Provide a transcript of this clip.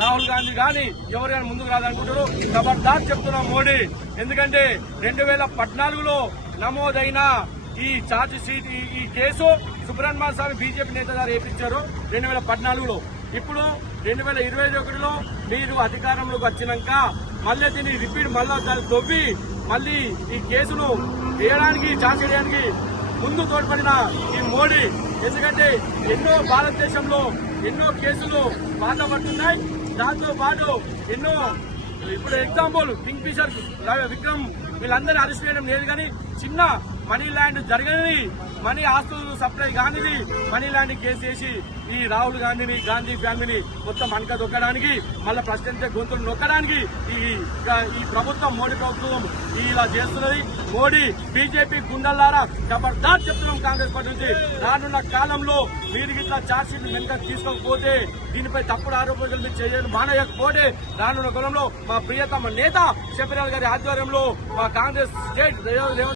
రాహుల్ గాంధీ గాని ఎవరు కానీ ముందుకు రాదనుకుంటారు. ఖబర్దార్ చెప్తున్నాం మోడీ. ఎందుకంటే 2014లో నమోదైన ఈ ఛార్జ్ షీట్ ఈ కేసు సుబ్రహ్మణ్య స్వామి బీజేపీ నేత గారు వేయించారు 2014లో. ఇప్పుడు 2021లో మీరు అధికారంలోకి వచ్చినాక మళ్ళీ దీన్ని రిపీట్ మళ్ళీ తవ్వి మళ్ళీ ఈ కేసును వేయడానికి ఛార్జ్ చేయడానికి ముందు తోడ్పడిన ఈ మోడీ. ఎందుకంటే ఎన్నో భారతదేశంలో ఎన్నో కేసులు బాధపడుతున్నాయి. దాంతో పాటు ఎన్నో ఇప్పుడు ఎగ్జాంపుల్ కింగ్ ఫిషర్ విక్రమ్ వీళ్ళందరినీ అరెస్ట్ చేయడం లేదు. కానీ చిన్న మనీ ల్యాండ్ జరగని మనీ ఆస్తులు సప్లై కానివి మనీ ల్యాండ్ కేసు వేసి ఈ రాహుల్ గాంధీని గాంధీ ఫ్యామిలీని మొత్తం అనక దొక్కడానికి మళ్ళీ ప్రశ్నించే గొంతులు నొక్కడానికి ఈ ప్రభుత్వం మోడీ ప్రభుత్వం ఇలా చేస్తున్నది. మోడీ బీజేపీ గుండెల్లారా ఖబర్దార్ చెప్తున్నాం కాంగ్రెస్ పార్టీ నుంచి. రానున్న కాలంలో మీరు ఇట్లా ఛార్జ్ షీట్ వెనుక తీసుకోకపోతే దీనిపై తప్పుడు ఆరోపణలు మీరు చేయడం మానేయకపోతే రానున్న కాలంలో మా ప్రియతమ నేత శబరిలాల్ గారి ఆధ్వర్యంలో మా కాంగ్రెస్ స్టేట్